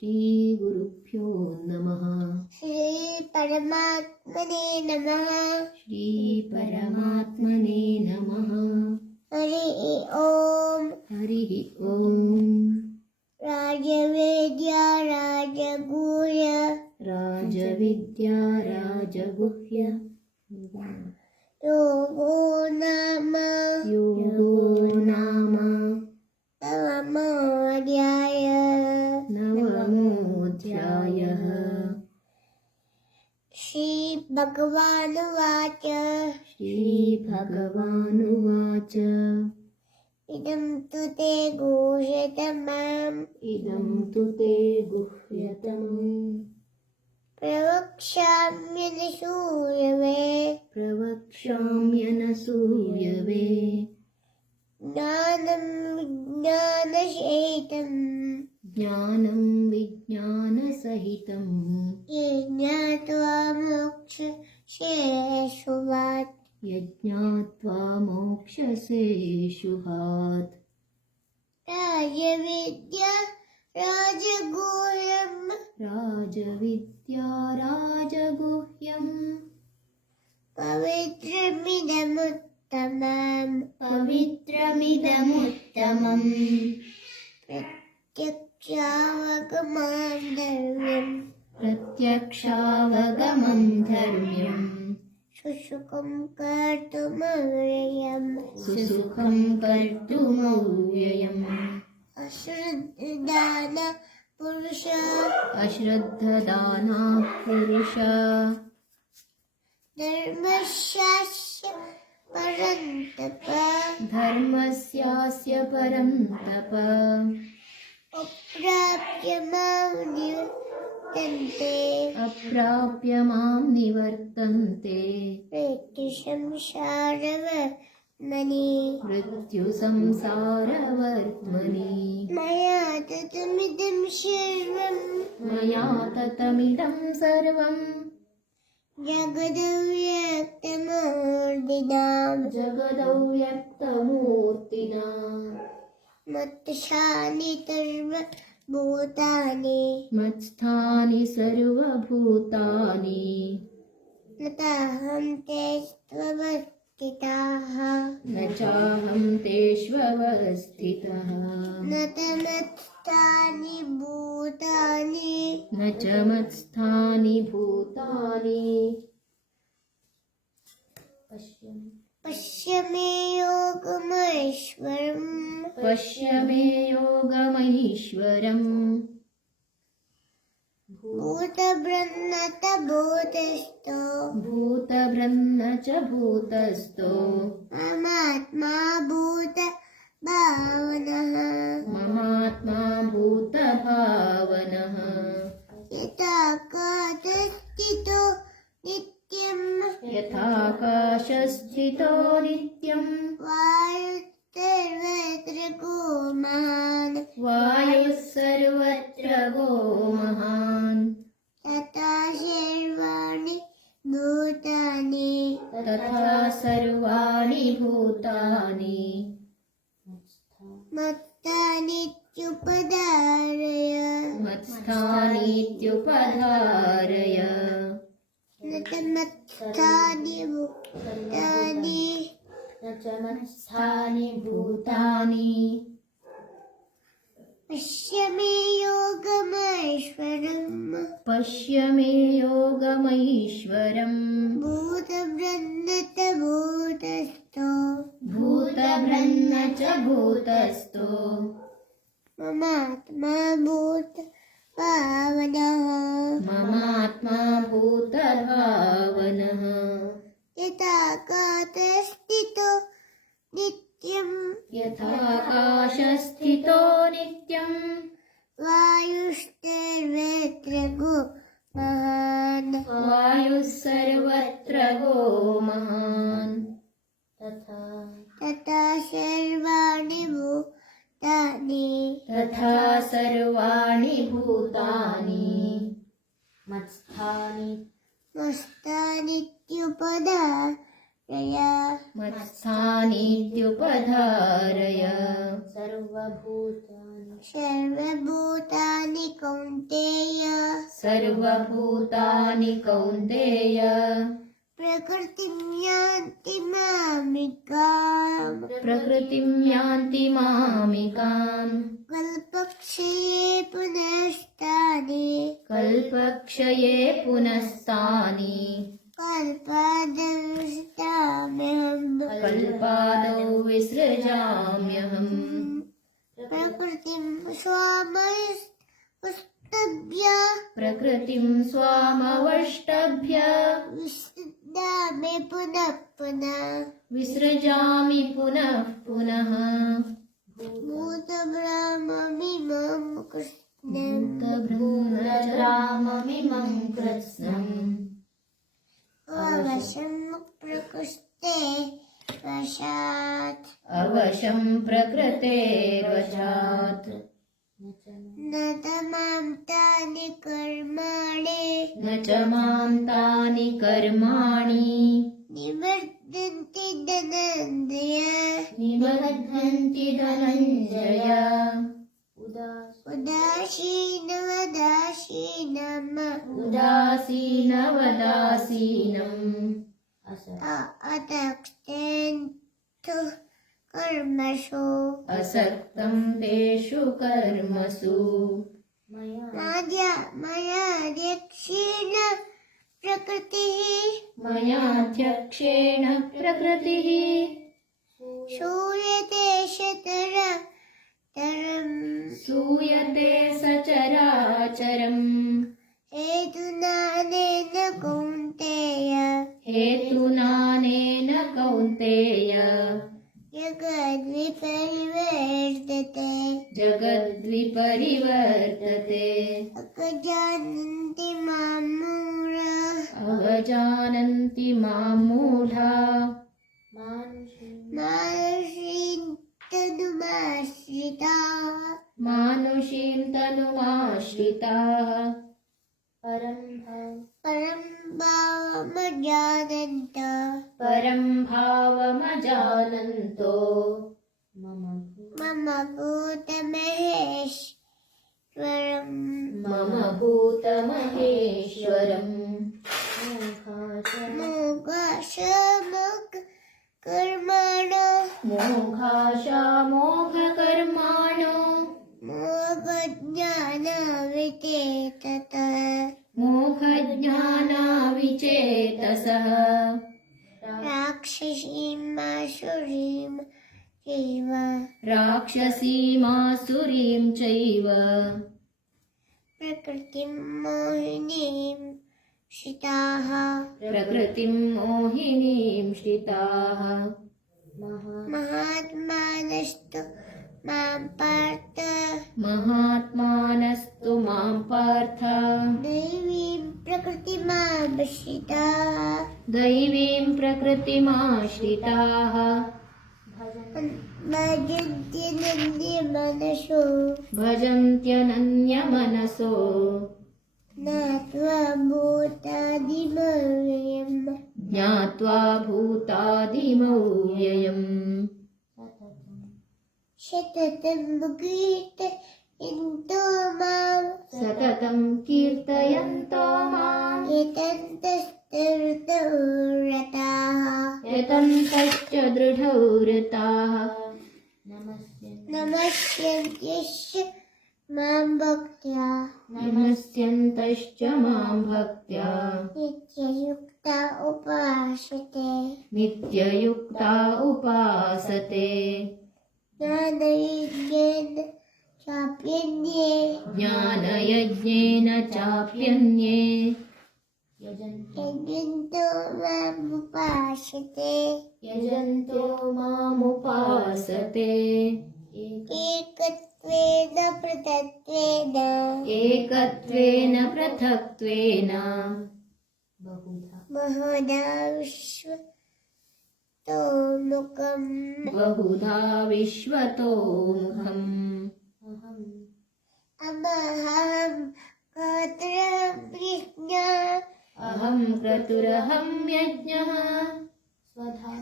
ಶ್ರೀ ಗುರುಭ್ಯೋ ನಮಃ. ಶ್ರೀ ಪರಮಾತ್ಮನೇ ನಮಃ. ಶ್ರೀ ಪರಮಾತ್ಮನೇ ನಮಃ. ಹರಿ ಓಂ. ಹರಿ ಓಂ. ರಾಜವೇದ್ಯ ರಾಜಗುಹ್ಯ ರಾಜವಿದ್ಯಾ ರಾಜಗುಹ್ಯ ಯೋಗೋ ನಾಮ ಯೋಗೋ ನಾಮ ನವಮೋऽಧ್ಯಾಯ. ನವಮೋऽಧ್ಯಾಯಃ. ಶ್ರೀ ಭಗವಾನುವಾಚ. ಶ್ರೀ ಭಗವಾನುವಾಚ. ಇದಂ ತು ತೇ ಗುಹ್ಯತಮಂ ಇದಂ ತು ತೇ ಗುಹ್ಯತಮಂ ಪ್ರವಕ್ಷ್ಯಾಮ್ಯನಸೂಯವೆ. ಪ್ರವಕ್ಷ್ಯಾಮ್ಯನಸೂಯವೆ. ಜ್ಞಾನಂ ವಿಜ್ಞಾನಸಹಿತಂ ಜ್ಞಾನಂ ವಿಜ್ಞಾನಸಹಿತಂ ಯಜ್ಞಾತ್ವಾ ಮೋಕ್ಷಶೇಷುವಾತ್. ಯಜ್ಞಾತ್ವಾ ಮೋಕ್ಷಸೇ ಶುಭಾತ್. ರಾಜವಿದ್ಯಾ ರಾಜಗುಹ್ಯಂ ರಾಜವಿದ್ಯಾ ರಾಜಗುಹ್ಯಂ ಪವಿತ್ರಮಿದಮುತ್ತಮಂ ಪವಿತ್ರಮಿದಮುತ್ತಮಂ ಪ್ರತ್ಯಕ್ಷಾವಗಮಂ ಧರ್ಮ್ಯಂ ಪ್ರತ್ಯಕ್ಷಾವಗಮಂ ಧರ್ಮ್ಯಂ ಸುಸುಖಂ ಕರ್ತುಮವ್ಯಯಂ ಸುಸುಖಂ ಕರ್ತುಮವ್ಯಯಂ. ಅಶ್ರದ್ಧಾನ ಪುರುಷ ಅಶ್ರದ್ಧದಾನಃ ಪುರುಷ ಧರ್ಮಶಾಸ್ತ್ರ ಪರಂತಪ. ಧರ್ಮಸ್ಯಾಸ್ಯ ಪರಂ ತಪ. ಅಪ್ರಾಪ್ಯ ಮಾಂ ನಿವರ್ತಂತೆ ಅಪ್ರಾಪ್ಯ ಮಾಂ ನಿವರ್ತಂತೆ ಮೃತ್ಯು ಸಂಸಾರವರ್ತ್ಮನಿ. ಮೃತ್ಯು ಸಂಸಾರವರ್ತ್ಮನಿ. ಮಯಾ ತತಮಿದಂ ಸರ್ವಂ ಮಯಾ ತತಮಿದಂ ಸರ್ವಂ ಜಗದವ್ಯಕ್ತಮೂರ್ತಿನಾ ಜಗದವ್ಯಕ್ತಮೂರ್ತಿನಾ ಮತ್ತಶಾನಿ ಸರ್ವಭೂತಾನಿ ಮತ್ಸ್ಥಾನಿ ಸರ್ವಭೂತಾನಿ ನತಾಹಂ ತೇಷ್ವವಸ್ಥಿತಃ ನ ಚಾಹಂ ತೇಷ್ವವಸ್ಥಿತಃ ನ ತಮತ್ಸ್ಥಾನಿ ಭೂತಾನಿ ನ ಚ ಮತ್ಸ್ಥಾನಿ ಭೂತಾನಿ. ಪಶ್ಯ ಮೇ ಯೋಗಮೈಶ್ವರಂ ಪಶ್ಯ ಮೇ ಯೋಗಮೈಶ್ವರಂ. ಭೂತಬೃನ್ನತ ಭೂತಸ್ಥೋ ಭೂತಭೃನ್ನ ಚ ಭೂತಸ್ಥೋ ಮಮಾತ್ಮ ಭೂತ ಭಾವನಃ. ಮಮಾತ್ಮಾ ಭೂತಭಾವನಃ. ಯಥಾಕಾಶಸ್ಥಿತೋ ನಿತ್ಯಂ ಯಥಾಕಾಶಸ್ಥಿತೋ ನಿತ್ಯಂ ವಾಯುಸ್ತರ್ವತ್ರ ಗೋಮಾನ್ ವಾಯುಃ ಸರ್ವತ್ರ ಗೋ ಮಹಾನ್. ತಥಾ ಸರ್ವಾಣಿ ಭೂತಾನಿ ತಥಾ ಸರ್ವಾಣಿ ಭೂತಾನಿ ಮತ್ತಾನಿತ್ಯುಪಧಾರಯ. ಮತ್ಸ್ಥಾನೀತ್ಯುಪಧಾರಯ. ನ ತಮತ್ಸ್ಥಾನಿ ಭೂತಾನಿ ನ ಚ ಮತ್ಸ್ಥಾನಿ ಭೂತಾನಿ. ಪಶ್ಯ ಮೇ ಯೋಗಮೈಶ್ವರಂ ಪಶ್ಯ ಮೇ ಯೋಗಮೈಶ್ವರಂ. ಭೂತಬೃನ್ನತ ಭೂತಸ್ಥೋ ಭೂತಭೃನ್ನ ಚ ಭೂತಸ್ಥೋ ಮಮಾತ್ಮ ಭೂತ ಭಾವನಃ. ಮಮಾತ್ಮಾ ಭೂತಭಾವನಃ. ಯಥಾಕಾಶಸ್ಥಿತೋ ನಿತ್ಯಂ ಯಥಾಕಾಶಸ್ಥಿತೋ ನಿತ್ಯಂ ವಾಯುಸ್ತರ್ವತ್ರ ಗೋ ಮಹಾನ್. ವಾಯುಃ ಸರ್ವತ್ರ ಗೋ ಮಹಾನ್. ತಥಾ ಸರ್ವಾಣಿ ಭೂತಾನಿ ತಥಾ ಸರ್ವಾಣಿ ಭೂತಾನಿ ಮತ್ಸ್ಥಾನಿ ಮಸ್ತಾನಿತ್ಯುಪಧಾರಯ. जय मत्स्थानीत्युपधारय सर्वभूतानि कौन्तेय सर्वभूतानि कौन्तेय प्रकृतिं यान्ति मामिकाम् प्रकृतिं यान्ति मामिकाम् कल्पक्षये पुनस्तानि कल्पक्षये पुनस्तानि कल्पादविष्टाम्यहम् कल्पादौ विसृजाम्यहम् प्रकृतिं स्वामस्तभ्य प्रकृतिं स्वामवष्टभ्य विसृजामि पुनः पुनः विसृजामि पुनः पुनः भूतब्रह्ममिमं कृष्णम् भूतभ्रूतग्राममिमं कृत्स्नम् अवशं प्रकृष्टे वशात् अवशं प्रकृतेर्वशात् न तमां तानि कर्माणि न च मां तानि कर्माणि निवर्तन्ति धनञ्जय निबध्नन्ति धनञ्जय उदासीनवदासीनम् अतक्तेन्तु कर्मसु असक्तं तेषु कर्मसु मयाध्यक्षेण प्रकृतिः मयाध्यक्षेण प्रकृतिः श्रूयते सूयते सचराचरम् हेतुनानेन कौन्तेय हेतुनानेन कौन्तेय जगद्विपरिवर्तते अजानन्ति मां मूढाः अवजानन्ति मां मूढा मानुषीं तनुमाश्रिताः परं भावमजानन्तो मम भूतमहेश्वरम् मोघाशामोघकर्माणो मोघज्ञानाविचेतसः राक्षसीमासुरीं चैव प्रकृतिं मोहिनीं शिताः प्रकृतिं मोहिनीं श्रिताः महात्मानस्तु मां पार्थ महात्मानस्तु मां पार्थ दैवीं प्रकृतिमाश्रिताः दैवीं प्रकृतिमाश्रिताः भजन्त्यनन्यमनसो ज्ञात्वा भूतादिमव्ययम् सततं कीर्तयन्तो माम् यतन्तश्च दृढौ रताः नमस्यन्त्यश्च मां भक्त्या नमस्यन्तश्च मां भक्त्या नित्ययुक्ता उपासते नित्ययुक्ता उपासते ज्ञानयज्ञेन चाप्यन्ये ज्ञानयज्ञेन चाप्यन्ये यजन्तो मामुपासते यजन्तो मामुपासते एकत्वेन पृथक्त्वेन एकत्वेन पृथक्त्वेन बहुधा विश्वतोमुखम् बहुधा विश्वतोमुखम् अहं क्रतुरहं अहं क्रतुरहं यज्ञः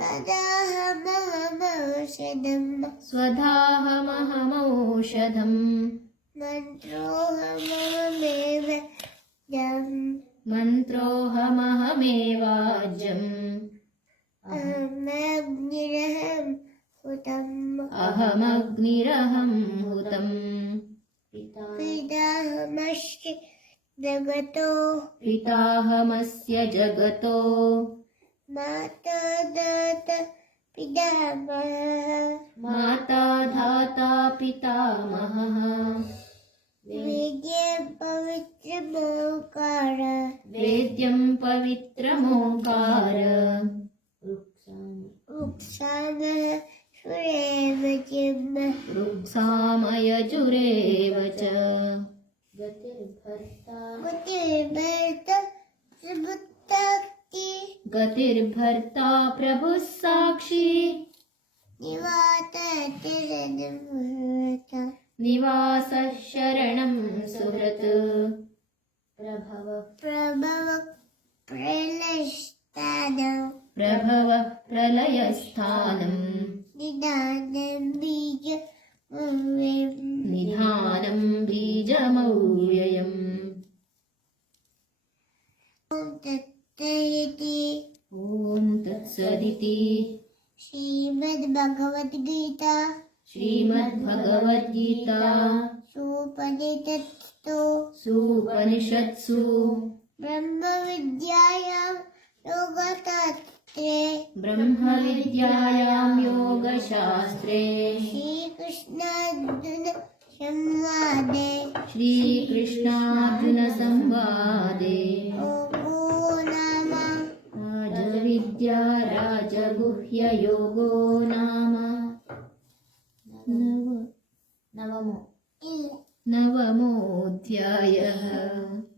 स्वधाहमहमौषधम् मन्त्रोऽहमहमेवाज्यम् अहमग्निरहं हुतम् पिताहमस्य जगतो माता दाता पितामहः माता धाता पितामहः वेद्यं पवित्रमोकार वेद्यं पवित्रमोङ्कार रुक्सामः सुरेव चिम् रुक्सामयजुरेव च गतिर्भर्ता सुबुद्धक्ति गतिर्भर्ता प्रभुः साक्षी निवासः शरणं सुहृत् प्रभवः प्रलयस्थानम् निधानं बीजमव्ययम् ॐ तत्सदिति श्रीमद्भगवद्गीता श्रीमद्भगवद्गीता सुपनिषत्सु ब्रह्मविद्यायां योगशास्त्रे ब्रह्मविद्यायां योगशास्त्रे श्रीकृष्णार्जुनसंवादे राजविद्या राजगुह्ययोगो नाम नवमोऽध्यायः।